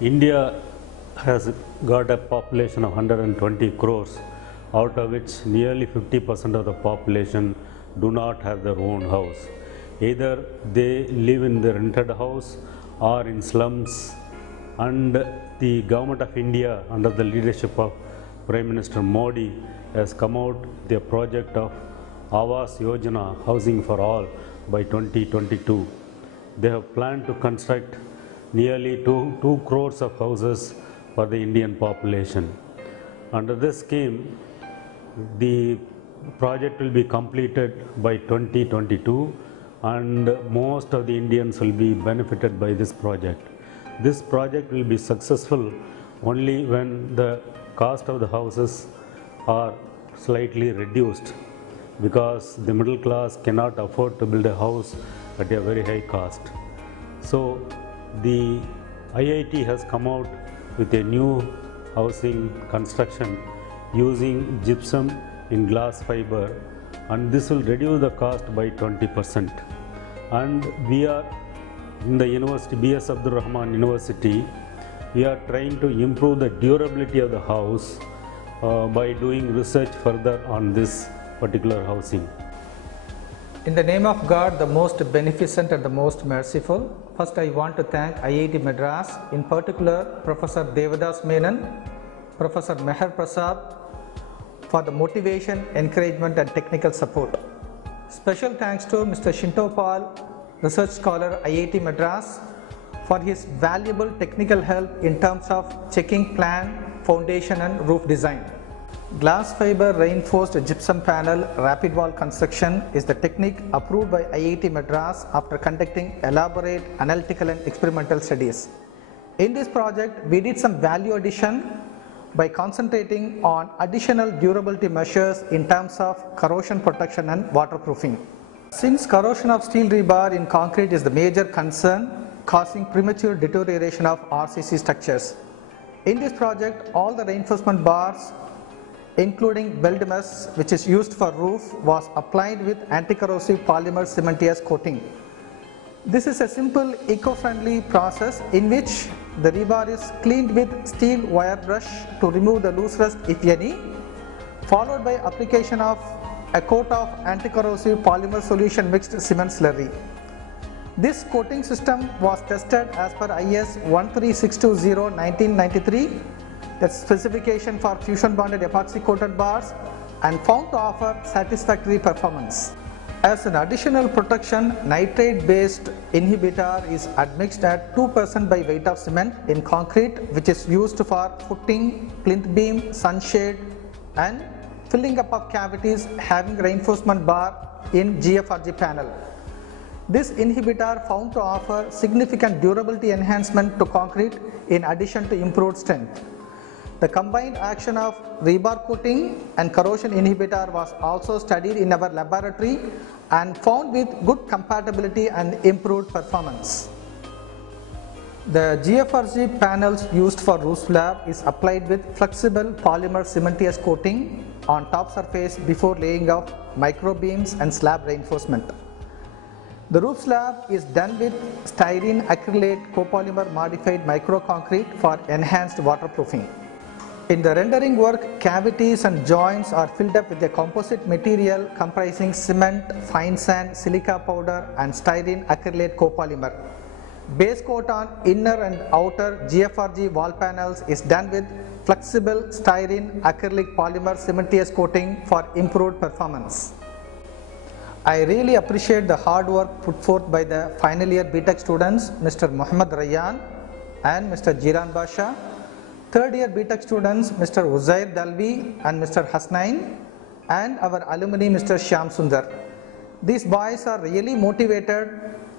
India has got a population of 120 crores, out of which nearly 50% of the population do not have their own house. Either they live in the rented house or in slums, and the government of India under the leadership of Prime Minister Modi has come out with a project of Awas Yojana, housing for all, by 2022. They have planned to construct nearly 2 crores of houses for the Indian population. Under this scheme, the project will be completed by 2022 and most of the Indians will be benefited by this project. This project will be successful only when the cost of the houses are slightly reduced, because the middle class cannot afford to build a house at a very high cost. So the IIT has come out with a new housing construction using gypsum in glass fiber, and this will reduce the cost by 20%. And we are in the university, B.S. Abdul Rahman University, we are trying to improve the durability of the house by doing research further on this particular housing. In the name of God, the most beneficent and the most merciful, first I want to thank IIT Madras, in particular Professor Devadas Menon, Professor Meher Prasad, for the motivation, encouragement and technical support. Special thanks to Mr. Shinto Paul, Research Scholar IIT Madras, for his valuable technical help in terms of checking plan, foundation and roof design. Glass fiber reinforced gypsum panel rapid wall construction is the technique approved by IIT Madras after conducting elaborate analytical and experimental studies. In this project, we did some value addition by concentrating on additional durability measures in terms of corrosion protection and waterproofing. Since corrosion of steel rebar in concrete is the major concern causing premature deterioration of RCC structures, in this project all the reinforcement bars including weld mesh which is used for roof was applied with anti-corrosive polymer cementitious coating. This is a simple eco-friendly process in which the rebar is cleaned with steel wire brush to remove the loose rust if any, followed by application of a coat of anti-corrosive polymer solution mixed cement slurry. This coating system was tested as per IS 13620-1993, the specification for fusion bonded epoxy coated bars, and found to offer satisfactory performance. As an additional protection, nitrate based inhibitor is admixed at 2% by weight of cement in concrete, which is used for footing, plinth beam, sunshade and filling up of cavities having reinforcement bar in GFRG panel. This inhibitor found to offer significant durability enhancement to concrete in addition to improved strength. The combined action of rebar coating and corrosion inhibitor was also studied in our laboratory and found with good compatibility and improved performance. The GFRG panels used for roof slab is applied with flexible polymer cementitious coating on top surface before laying of micro beams and slab reinforcement. The roof slab is done with styrene acrylate copolymer modified microconcrete for enhanced waterproofing. In the rendering work, cavities and joints are filled up with a composite material comprising cement, fine sand, silica powder and styrene acrylate copolymer. Base coat on inner and outer GFRG wall panels is done with flexible styrene acrylic polymer cementitious coating for improved performance. I really appreciate the hard work put forth by the final year BTech students Mr. Muhammad Rayyan and Mr. Jiran Basha, third year BTech students Mr. Uzair Dalvi and Mr. Hasnain, and our alumni Mr. Shyam Sundar. These boys are really motivated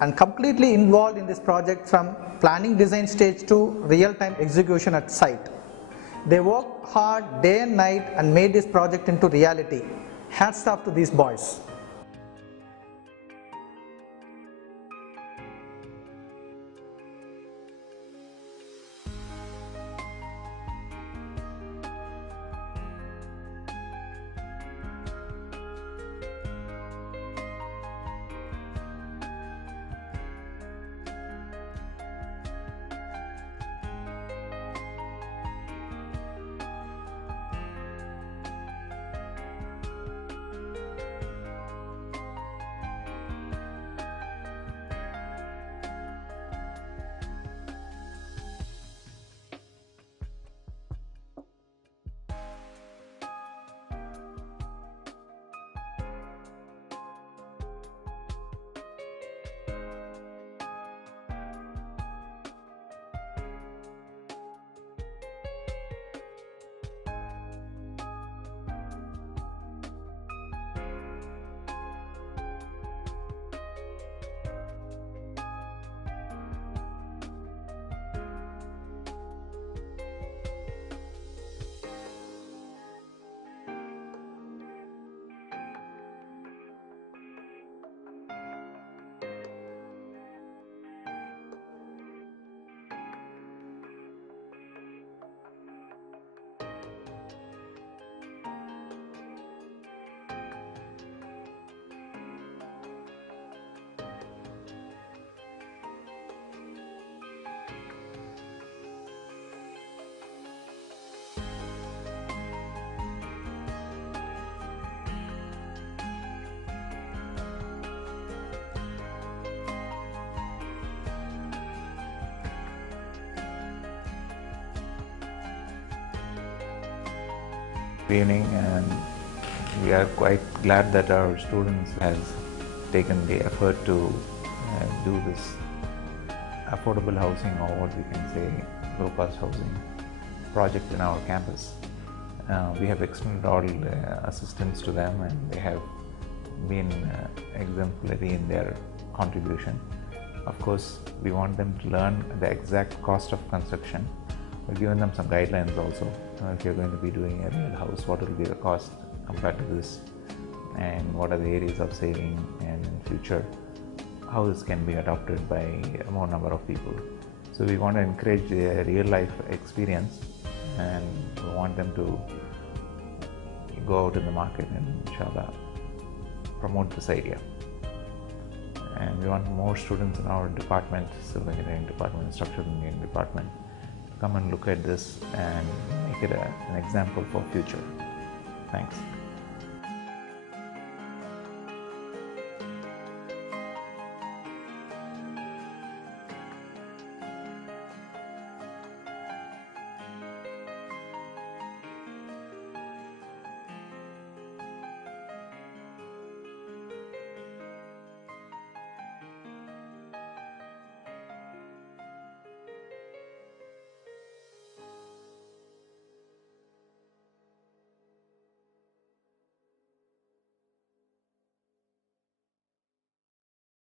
and completely involved in this project from planning design stage to real-time execution at site. They worked hard day and night and made this project into reality. Hats off to these boys. Good evening, and we are quite glad that our students has taken the effort to do this affordable housing, or what we can say low cost housing project in our campus. We have extended all assistance to them, and they have been exemplary in their contribution. Of course, we want them to learn the exact cost of construction. We've given them some guidelines also. If you're going to be doing a real house, what will be the cost compared to this, and what are the areas of saving, and in future how this can be adopted by a more number of people. So we want to encourage a real life experience, and we want them to go out in the market and inshallah promote this idea. And we want more students in our department, civil engineering department, structural engineering department, to come and look at this and make it an example for future. Thanks.